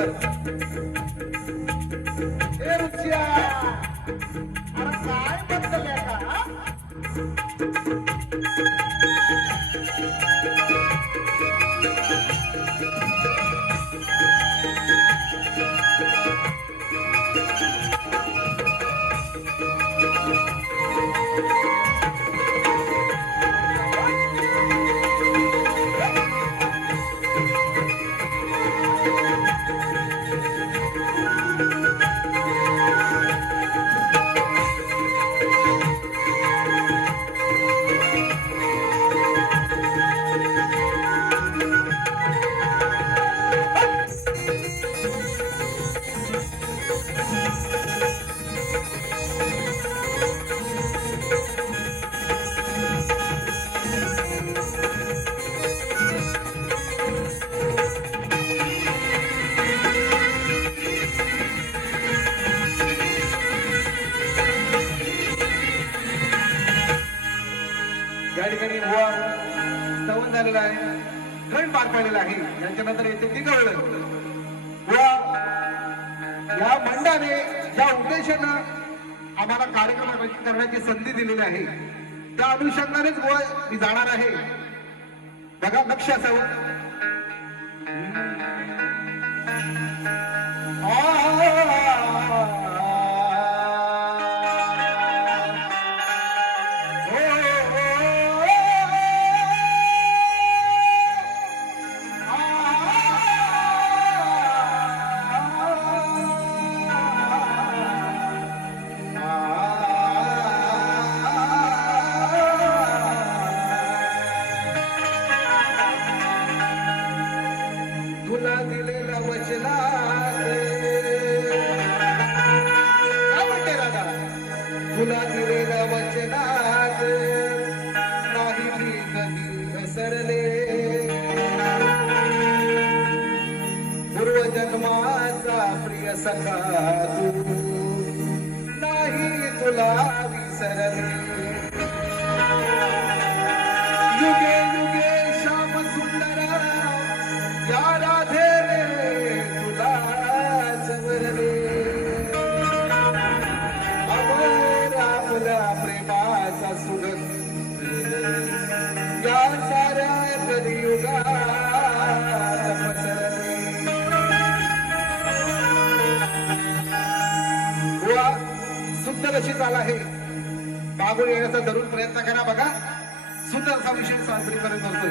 cut. पाडलेला आहे यांच्यानंतर येते ते कळलं या मंडळाने ज्या उद्देशानं आम्हाला कार्यक्रम करण्याची संधी दिलेली आहे त्या अनुषंगानेच बुवा मी जाणार आहे. बघा लक्ष असावं. सखा तू नाही तुला विसरले मागून येण्याचा जरूर प्रयत्न करा बघा. सुंदर असा विषय साजरीकरण करतोय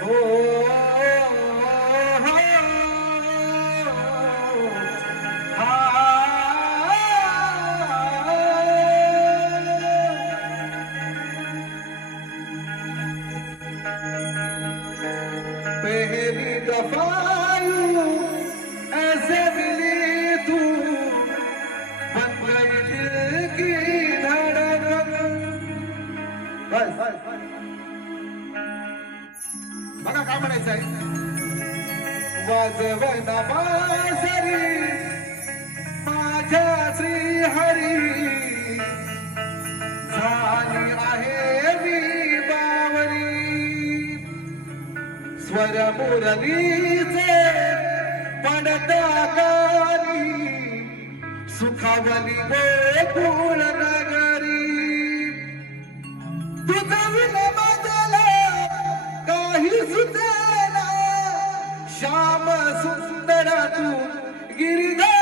हो. हो, हो, हो पहली दफा म्हणायचं आहे वाजवना बासरी माझ्या श्री हरी झाली आहे मी बावरी. स्वर मुरलीचे पडता गारी सुखावली गोकुळ नगरी श्याम सुंदर तू गिरिधारी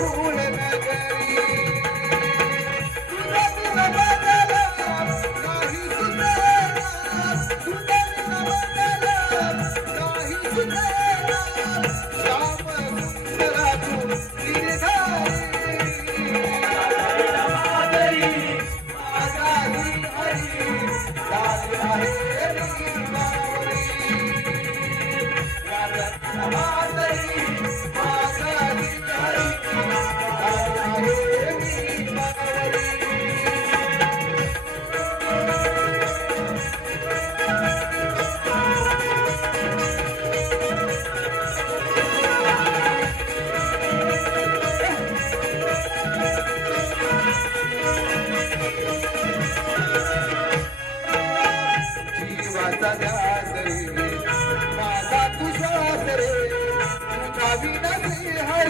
ೂಲ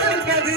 கசங்கது